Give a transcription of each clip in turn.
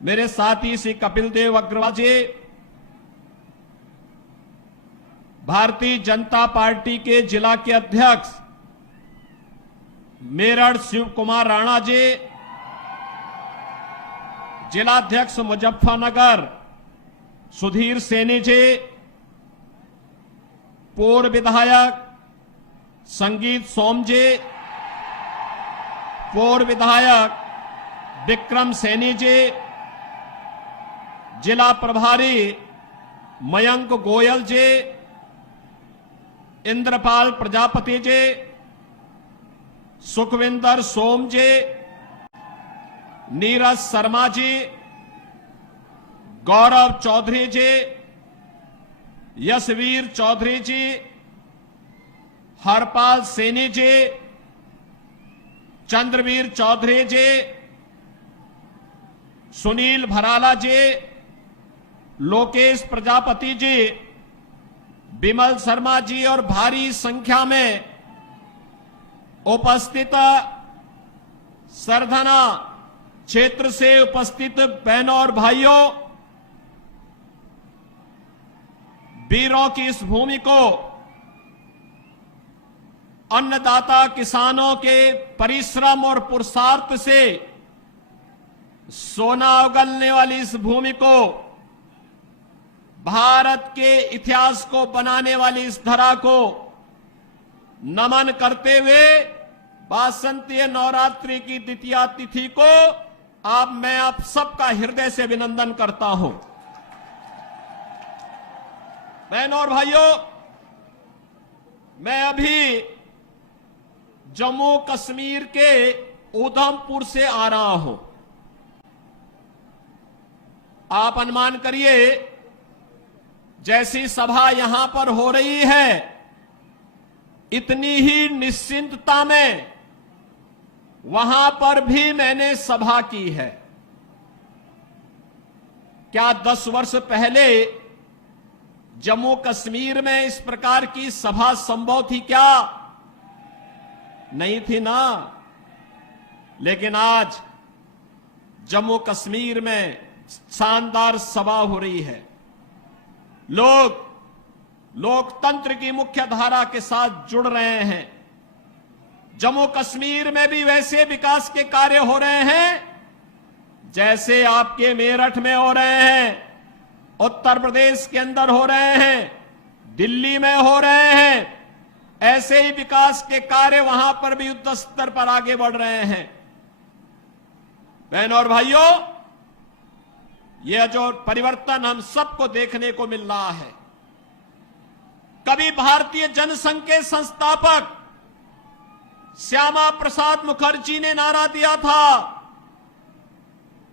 मेरे साथी श्री कपिल देव अग्रवाल जी, भारतीय जनता पार्टी के जिला के अध्यक्ष मेरठ शिव कुमार राणा जी, जिलाध्यक्ष मुजफ्फरनगर सुधीर सैनी जी, पूर्व विधायक संगीत सोम जी, पूर्व विधायक विक्रम सैनी जी, जिला प्रभारी मयंक गोयल जी, इंद्रपाल प्रजापति जी, सुखविंदर सोम जी, नीरज शर्मा जी, गौरव चौधरी जी, यशवीर चौधरी जी, हरपाल सैनी जी, चंद्रवीर चौधरी जी, सुनील भराला जी, लोकेश प्रजापति जी, विमल शर्मा जी और भारी संख्या में उपस्थित सरधना क्षेत्र से उपस्थित बहनों और भाइयों, वीरों की इस भूमि को अन्नदाता किसानों के परिश्रम और पुरुषार्थ से सोना उगलने वाली इस भूमि को, भारत के इतिहास को बनाने वाली इस धरा को नमन करते हुए वासंतीय नवरात्रि की द्वितीया तिथि को मैं आप सबका हृदय से अभिनंदन करता हूं। बहनों और भाइयों, मैं अभी जम्मू कश्मीर के उधमपुर से आ रहा हूं। आप अनुमान करिए, जैसी सभा यहां पर हो रही है, इतनी ही निश्चिंतता में वहां पर भी मैंने सभा की है। क्या 10 वर्ष पहले जम्मू कश्मीर में इस प्रकार की सभा संभव थी? क्या नहीं थी ना। लेकिन आज जम्मू कश्मीर में शानदार सभा हो रही है। लोग लोकतंत्र की मुख्य धारा के साथ जुड़ रहे हैं। जम्मू कश्मीर में भी वैसे विकास के कार्य हो रहे हैं जैसे आपके मेरठ में हो रहे हैं, उत्तर प्रदेश के अंदर हो रहे हैं, दिल्ली में हो रहे हैं। ऐसे ही विकास के कार्य वहां पर भी युद्ध स्तर पर आगे बढ़ रहे हैं। बहनों और भाइयों, यह जो परिवर्तन हम सबको देखने को मिल रहा है, कभी भारतीय जनसंघ के संस्थापक श्यामा प्रसाद मुखर्जी ने नारा दिया था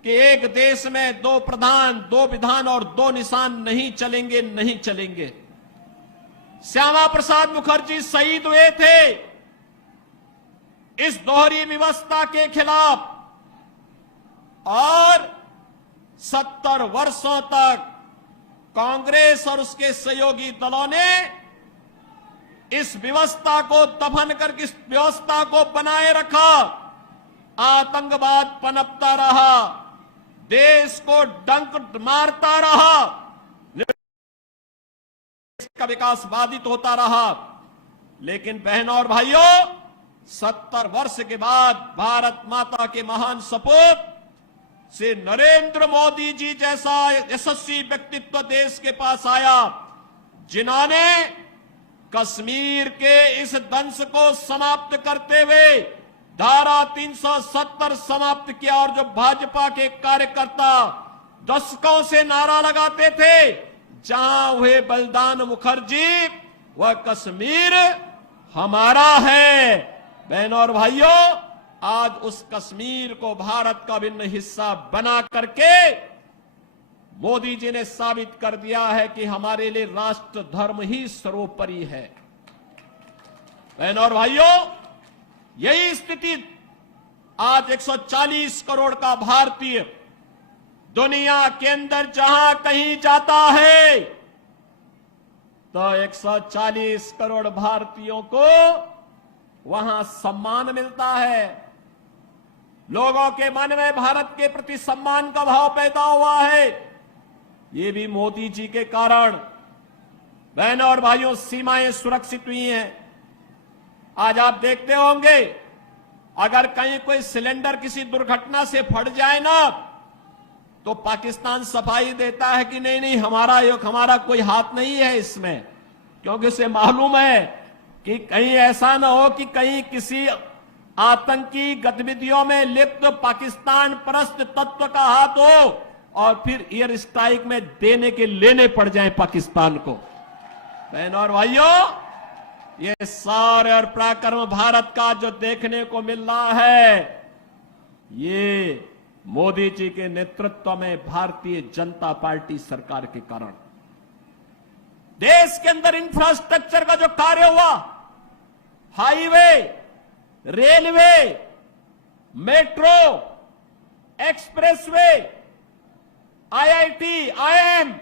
कि एक देश में 2 प्रधान, 2 विधान और 2 निशान नहीं चलेंगे, नहीं चलेंगे। श्यामा प्रसाद मुखर्जी शहीद हुए थे इस दोहरी व्यवस्था के खिलाफ, और 70 वर्षों तक कांग्रेस और उसके सहयोगी दलों ने इस व्यवस्था को दफन करके इस व्यवस्था को बनाए रखा। आतंकवाद पनपता रहा, देश को डंक मारता रहा, देश का विकास बाधित होता रहा। लेकिन बहनों और भाइयों, 70 वर्ष के बाद भारत माता के महान सपूत से नरेंद्र मोदी जी जैसा यशस्वी व्यक्तित्व देश के पास आया, जिन्होंने कश्मीर के इस दंश को समाप्त करते हुए धारा 370 समाप्त किया। और जो भाजपा के कार्यकर्ता दशकों से नारा लगाते थे, जहां हुए बलिदान मुखर्जी, वह कश्मीर हमारा है। बहनों और भाइयों, आज उस कश्मीर को भारत का भिन्न हिस्सा बना करके मोदी जी ने साबित कर दिया है कि हमारे लिए राष्ट्र धर्म ही सर्वोपरि है। बहनों और भाइयों, यही स्थिति आज 140 करोड़ का भारतीय दुनिया के अंदर जहां कहीं जाता है, तो 140 करोड़ भारतीयों को वहां सम्मान मिलता है। लोगों के मन में भारत के प्रति सम्मान का भाव पैदा हुआ है, ये भी मोदी जी के कारण। बहनों और भाइयों, सीमाएं सुरक्षित हुई हैं। आज आप देखते होंगे, अगर कहीं कोई सिलेंडर किसी दुर्घटना से फट जाए ना, तो पाकिस्तान सफाई देता है कि नहीं नहीं, हमारा कोई हाथ नहीं है इसमें, क्योंकि उसे मालूम है कि कहीं ऐसा ना हो कि कहीं किसी आतंकी गतिविधियों में लिप्त पाकिस्तान परस्त तत्व का हाथ हो और फिर एयर स्ट्राइक में देने के लेने पड़ जाए पाकिस्तान को। बहनों और भाइयों, ये शौर्य और पराक्रम भारत का जो देखने को मिल रहा है, ये मोदी जी के नेतृत्व में भारतीय जनता पार्टी सरकार के कारण। देश के अंदर इंफ्रास्ट्रक्चर का जो कार्य हुआ, highway, railway, metro, expressway, IIT, IIM,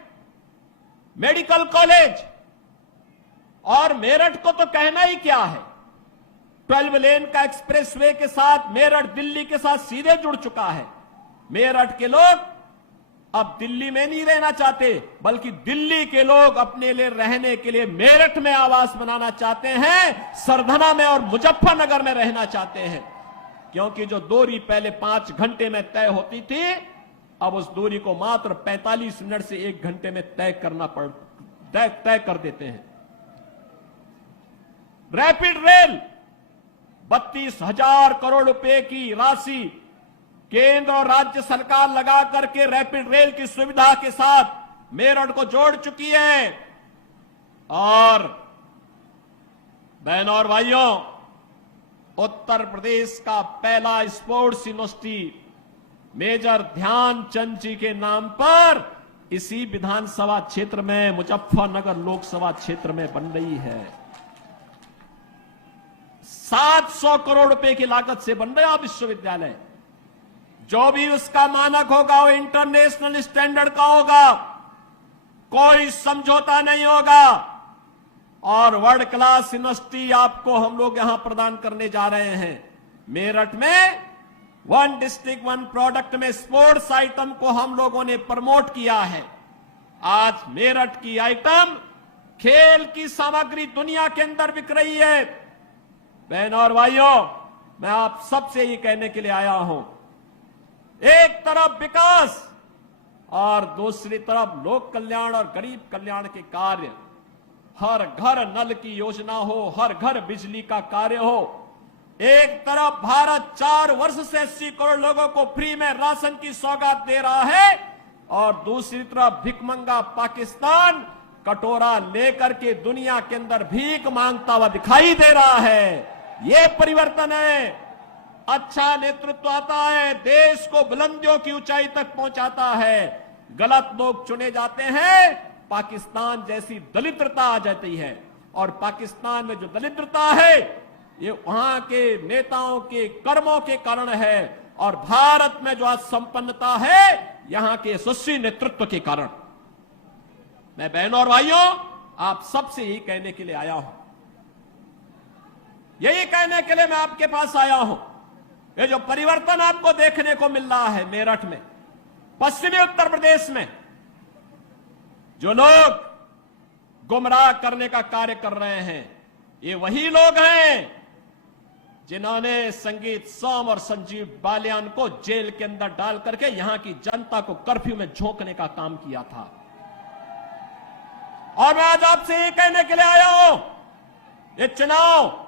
medical college, और मेरठ को तो कहना ही क्या है। 12 लेन का एक्सप्रेसवे के साथ मेरठ दिल्ली के साथ सीधे जुड़ चुका है। मेरठ के लोग अब दिल्ली में नहीं रहना चाहते, बल्कि दिल्ली के लोग अपने लिए रहने के लिए मेरठ में आवास बनाना चाहते हैं, सरधना में और मुजफ्फरनगर में रहना चाहते हैं। क्योंकि जो दूरी पहले 5 घंटे में तय होती थी, अब उस दूरी को मात्र 45 मिनट से 1 घंटे में तय कर देते हैं। रैपिड रेल, 32,000 करोड़ रुपए की राशि केंद्र और राज्य सरकार लगा करके रैपिड रेल की सुविधा के साथ मेरठ को जोड़ चुकी है। और बहनों और भाइयों, उत्तर प्रदेश का पहला स्पोर्ट्स यूनिवर्सिटी मेजर ध्यानचंद जी के नाम पर इसी विधानसभा क्षेत्र में, मुजफ्फरनगर लोकसभा क्षेत्र में बन रही है। 700 करोड़ रुपए की लागत से बन रहा विश्वविद्यालय। जो भी उसका मानक होगा वो इंटरनेशनल स्टैंडर्ड का होगा, कोई समझौता नहीं होगा। और वर्ल्ड क्लास यूनिवर्सिटी आपको हम लोग यहां प्रदान करने जा रहे हैं। मेरठ में 1 डिस्ट्रिक्ट 1 प्रोडक्ट में स्पोर्ट्स आइटम को हम लोगों ने प्रमोट किया है। आज मेरठ की आइटम खेल की सामग्री दुनिया के अंदर बिक रही है। बहनों और भाइयों, मैं आप सबसे ये कहने के लिए आया हूं, एक तरफ विकास और दूसरी तरफ लोक कल्याण और गरीब कल्याण के कार्य। हर घर नल की योजना हो, हर घर बिजली का कार्य हो। एक तरफ भारत 4 वर्ष से 80 करोड़ लोगों को फ्री में राशन की सौगात दे रहा है, और दूसरी तरफ भिखमंगा पाकिस्तान कटोरा लेकर के दुनिया के अंदर भीख मांगता हुआ दिखाई दे रहा है। ये परिवर्तन है। अच्छा नेतृत्व आता है, देश को बुलंदियों की ऊंचाई तक पहुंचाता है। गलत लोग चुने जाते हैं, पाकिस्तान जैसी दलिद्रता आ जाती है। और पाकिस्तान में जो दलिद्रता है, ये वहां के नेताओं के कर्मों के कारण है। और भारत में जो आज संपन्नता है, यहां के यशस्वी नेतृत्व के कारण। मैं बहनों और भाइयों, आप सबसे यही कहने के लिए आया हूं, यही कहने के लिए मैं आपके पास आया हूं। ये जो परिवर्तन आपको देखने को मिल रहा है मेरठ में, पश्चिमी उत्तर प्रदेश में, जो लोग गुमराह करने का कार्य कर रहे हैं, ये वही लोग हैं जिन्होंने संगीत सोम और संजीव बालियान को जेल के अंदर डाल करके यहां की जनता को कर्फ्यू में झोंकने का काम किया था। और मैं आज आपसे ये कहने के लिए आया हूं, ये चुनाव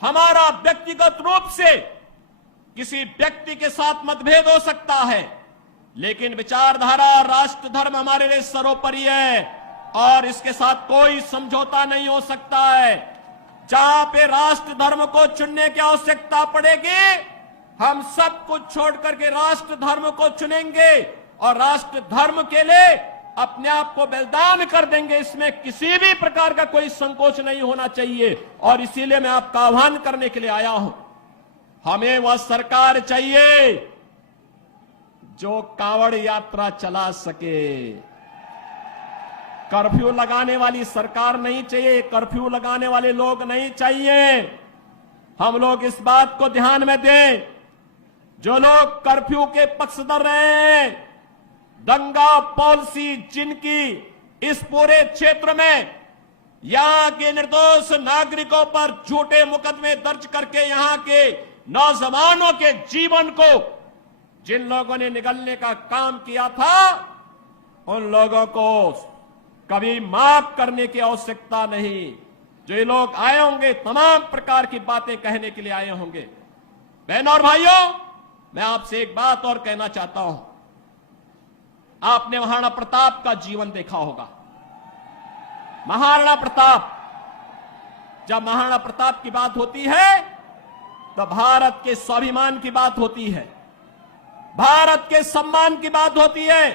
हमारा व्यक्तिगत रूप से किसी व्यक्ति के साथ मतभेद हो सकता है, लेकिन विचारधारा, राष्ट्र धर्म हमारे लिए सर्वोपरि है और इसके साथ कोई समझौता नहीं हो सकता है। जहां पे राष्ट्र धर्म को चुनने की आवश्यकता पड़ेगी, हम सब कुछ छोड़ करके राष्ट्र धर्म को चुनेंगे और राष्ट्र धर्म के लिए अपने आप को बलिदान कर देंगे। इसमें किसी भी प्रकार का कोई संकोच नहीं होना चाहिए। और इसीलिए मैं आपका आह्वान करने के लिए आया हूं, हमें वह सरकार चाहिए जो कांवड़ यात्रा चला सके। कर्फ्यू लगाने वाली सरकार नहीं चाहिए, कर्फ्यू लगाने वाले लोग नहीं चाहिए। हम लोग इस बात को ध्यान में दें, जो लोग कर्फ्यू के पक्षधर रहे हैं, दंगा पॉलिसी जिनकी इस पूरे क्षेत्र में यहां के निर्दोष नागरिकों पर झूठे मुकदमे दर्ज करके यहां के नौजवानों के जीवन को जिन लोगों ने निगलने का काम किया था, उन लोगों को कभी माफ करने की आवश्यकता नहीं। जो ये लोग आए होंगे तमाम प्रकार की बातें कहने के लिए आए होंगे। बहनों और भाइयों, मैं आपसे एक बात और कहना चाहता हूं। आपने महाराणा प्रताप का जीवन देखा होगा। महाराणा प्रताप, जब महाराणा प्रताप की बात होती है तो भारत के स्वाभिमान की बात होती है, भारत के सम्मान की बात होती है।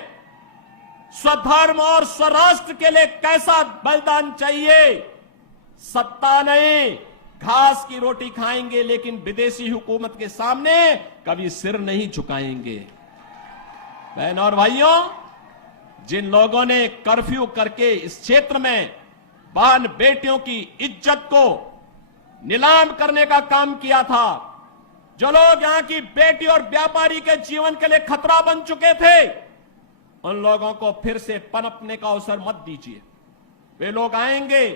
स्वधर्म और स्वराष्ट्र के लिए कैसा बलिदान चाहिए। सत्ता नहीं, घास की रोटी खाएंगे, लेकिन विदेशी हुकूमत के सामने कभी सिर नहीं झुकाएंगे। बहनों और भाइयों, जिन लोगों ने कर्फ्यू करके इस क्षेत्र में बहन बेटियों की इज्जत को नीलाम करने का काम किया था, जो लोग यहां की बेटी और व्यापारी के जीवन के लिए खतरा बन चुके थे, उन लोगों को फिर से पनपने का अवसर मत दीजिए। वे लोग आएंगे,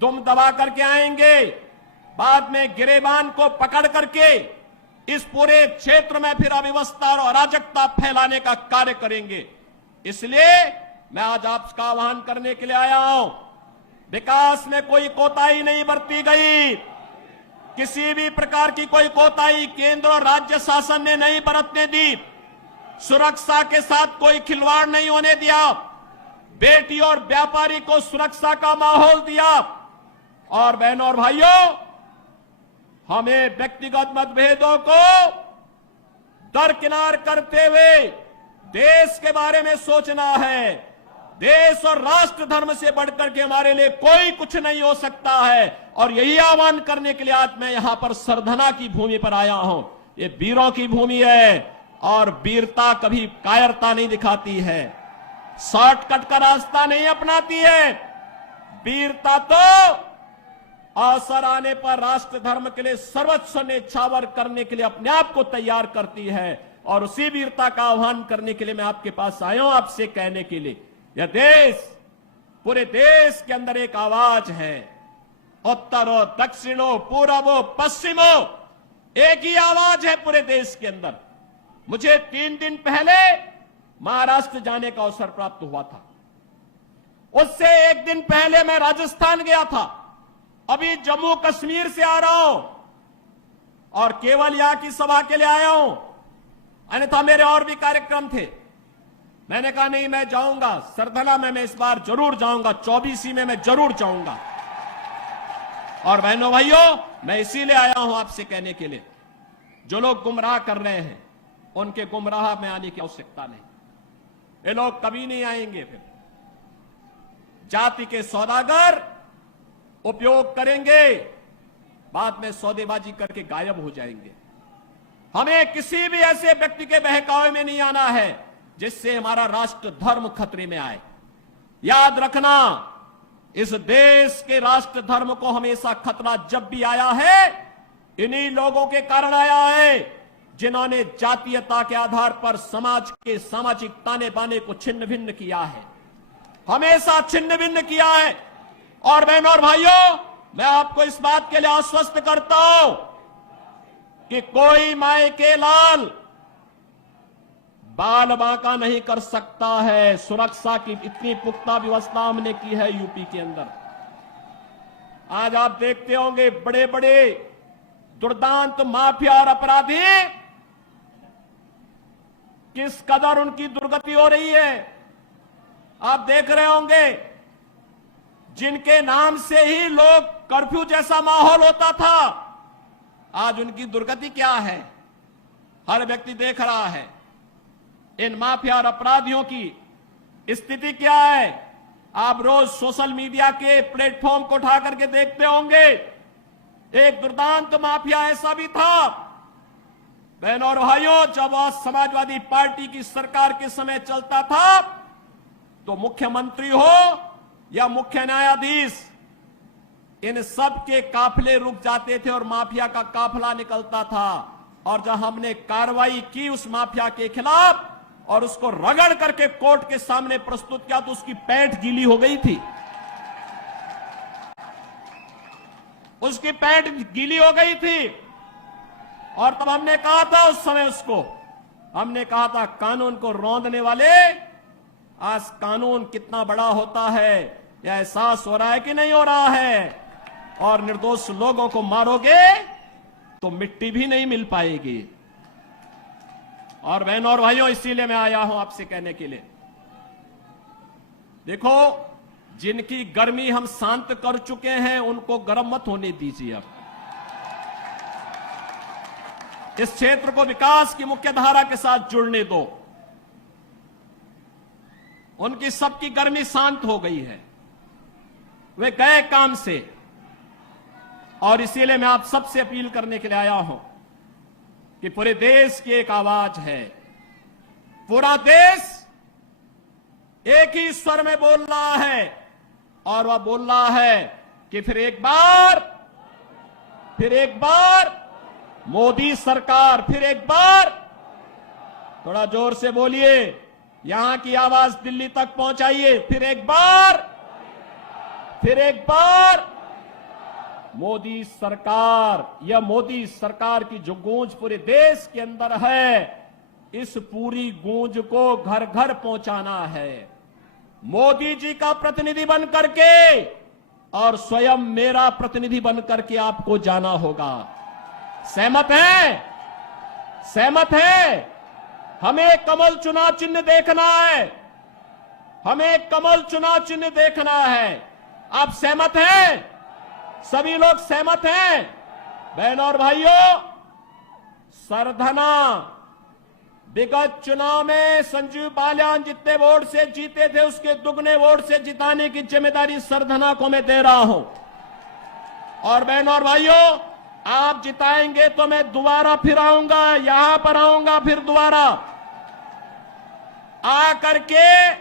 दुम दबा करके आएंगे, बाद में गिरेबान को पकड़ करके इस पूरे क्षेत्र में फिर अव्यवस्था और अराजकता फैलाने का कार्य करेंगे। इसलिए मैं आज आपका आह्वान करने के लिए आया हूं। विकास में कोई कोताही नहीं बरती गई, किसी भी प्रकार की कोई कोताही केंद्र और राज्य शासन ने नहीं बरतने दी। सुरक्षा के साथ कोई खिलवाड़ नहीं होने दिया। बेटी और व्यापारी को सुरक्षा का माहौल दिया। और बहनों और भाइयों, हमें व्यक्तिगत मतभेदों को दरकिनार करते हुए देश के बारे में सोचना है। देश और राष्ट्र धर्म से बढ़कर के हमारे लिए कोई कुछ नहीं हो सकता है। और यही आह्वान करने के लिए आज मैं यहां पर सरधना की भूमि पर आया हूं। ये वीरों की भूमि है और वीरता कभी कायरता नहीं दिखाती है, शॉर्टकट का रास्ता नहीं अपनाती है। वीरता तो अवसर आने पर राष्ट्र धर्म के लिए सर्वस्व न्यौछावर करने के लिए अपने आप को तैयार करती है। और उसी वीरता का आह्वान करने के लिए मैं आपके पास आया हूं, आपसे कहने के लिए, यह देश, पूरे देश के अंदर एक आवाज है। उत्तरो, दक्षिणो, पूर्वो, पश्चिमो, एक ही आवाज है पूरे देश के अंदर। मुझे 3 दिन पहले महाराष्ट्र जाने का अवसर प्राप्त हुआ था। उससे 1 दिन पहले मैं राजस्थान गया था। अभी जम्मू कश्मीर से आ रहा हूं और केवल यहां की सभा के लिए आया हूं, अन्यथा मेरे और भी कार्यक्रम थे। मैंने कहा नहीं, मैं जाऊंगा सरधना में, मैं इस बार जरूर जाऊंगा, 24 में मैं जरूर जाऊंगा। और बहनों भाइयों, मैं इसीलिए आया हूं आपसे कहने के लिए, जो लोग गुमराह कर रहे हैं उनके गुमराह में आने की आवश्यकता नहीं। ये लोग कभी नहीं आएंगे। फिर जाति के सौदागर उपयोग करेंगे, बाद में सौदेबाजी करके गायब हो जाएंगे। हमें किसी भी ऐसे व्यक्ति के बहकावे में नहीं आना है जिससे हमारा राष्ट्र धर्म खतरे में आए। याद रखना, इस देश के राष्ट्र धर्म को हमेशा खतरा जब भी आया है, इन्हीं लोगों के कारण आया है जिन्होंने जातीयता के आधार पर समाज के सामाजिक ताने बाने को छिन्न भिन्न किया है, हमेशा छिन्न भिन्न किया है। और बहनों और भाइयों, मैं आपको इस बात के लिए आश्वस्त करता हूं कि कोई माए के लाल बाल बांका नहीं कर सकता है। सुरक्षा की इतनी पुख्ता व्यवस्था हमने की है यूपी के अंदर। आज आप देखते होंगे बड़े बड़े दुर्दांत माफिया और अपराधी किस कदर उनकी दुर्गति हो रही है। आप देख रहे होंगे, जिनके नाम से ही लोग कर्फ्यू जैसा माहौल होता था, आज उनकी दुर्गति क्या है हर व्यक्ति देख रहा है। इन माफिया और अपराधियों की स्थिति क्या है, आप रोज सोशल मीडिया के प्लेटफॉर्म को उठा करके देखते होंगे। एक दुर्दांत माफिया ऐसा भी था। बहनों और भाइयों, जब आज समाजवादी पार्टी की सरकार के समय चलता था तो मुख्यमंत्री हो या मुख्य न्यायाधीश, इन सब के काफिले रुक जाते थे और माफिया का काफिला निकलता था। और जब हमने कार्रवाई की उस माफिया के खिलाफ और उसको रगड़ करके कोर्ट के सामने प्रस्तुत किया तो उसकी पैंट गीली हो गई थी, उसकी पैंट गीली हो गई थी। और तब हमने कहा था उस समय उसको, हमने कहा था कानून को रौंदने वाले, आज कानून कितना बड़ा होता है यह एहसास हो रहा है कि नहीं हो रहा है। और निर्दोष लोगों को मारोगे तो मिट्टी भी नहीं मिल पाएगी। और बहनों और भाइयों, इसीलिए मैं आया हूं आपसे कहने के लिए, देखो जिनकी गर्मी हम शांत कर चुके हैं उनको गर्म मत होने दीजिए। अब इस क्षेत्र को विकास की मुख्य धारा के साथ जुड़ने दो। उनकी सबकी गर्मी शांत हो गई है, वे गए काम से। और इसीलिए मैं आप सबसे अपील करने के लिए आया हूं कि पूरे देश की एक आवाज है, पूरा देश एक ही स्वर में बोल रहा है और वह बोल रहा है कि फिर एक बार मोदी सरकार, फिर एक बार, थोड़ा जोर से बोलिए, यहां की आवाज दिल्ली तक पहुंचाइए, फिर एक बार मोदी सरकार। यह मोदी सरकार की जो गूंज पूरे देश के अंदर है, इस पूरी गूंज को घर घर पहुंचाना है। मोदी जी का प्रतिनिधि बन करके और स्वयं मेरा प्रतिनिधि बन करके आपको जाना होगा। सहमत हैं? सहमत हैं? हमें कमल चुनाव चिन्ह देखना है, हमें कमल चुनाव चिन्ह देखना है। आप सहमत हैं? सभी लोग सहमत हैं? बहनों और भाइयों, सरधना विगत चुनाव में संजीव बालियान जितने वोट से जीते थे उसके दुगने वोट से जिताने की जिम्मेदारी सरधना को मैं दे रहा हूं। और बहनों और भाइयों, आप जिताएंगे तो मैं दोबारा फिर आऊंगा, यहां पर आऊंगा, फिर दोबारा आकर के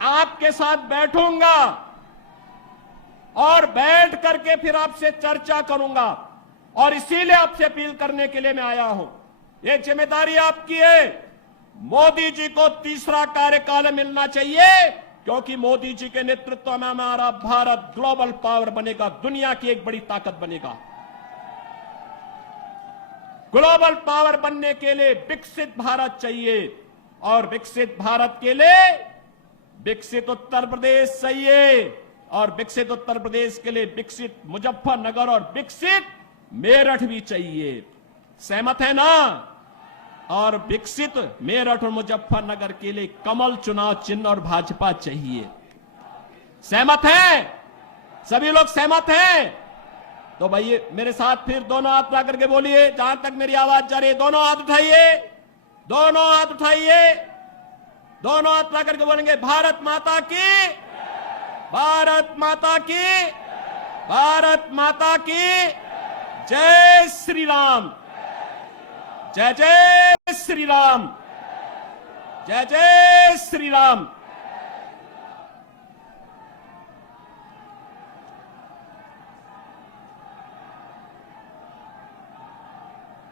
आपके साथ बैठूंगा और बैठ करके फिर आपसे चर्चा करूंगा। और इसीलिए आपसे अपील करने के लिए मैं आया हूं, ये जिम्मेदारी आपकी है। मोदी जी को तीसरा कार्यकाल मिलना चाहिए, क्योंकि मोदी जी के नेतृत्व में हमारा भारत ग्लोबल पावर बनेगा, दुनिया की एक बड़ी ताकत बनेगा। ग्लोबल पावर बनने के लिए विकसित भारत चाहिए, और विकसित भारत के लिए विकसित उत्तर प्रदेश चाहिए, और विकसित उत्तर प्रदेश के लिए विकसित मुजफ्फरनगर और विकसित मेरठ भी चाहिए। सहमत है ना? और विकसित मेरठ और मुजफ्फरनगर के लिए कमल चुनाव चिन्ह और भाजपा चाहिए। सहमत हैं? सभी लोग सहमत हैं? तो भाई मेरे साथ फिर दोनों हाथ उठा करके बोलिए, जहां तक मेरी आवाज जा रही है, दोनों हाथ उठाइए, दोनों हाथ उठाइए, दोनों हाथ उठा करके बोलेंगे, भारत माता की, भारत माता की, भारत माता की जय श्री राम, जय जय श्री राम, जय जय श्री राम।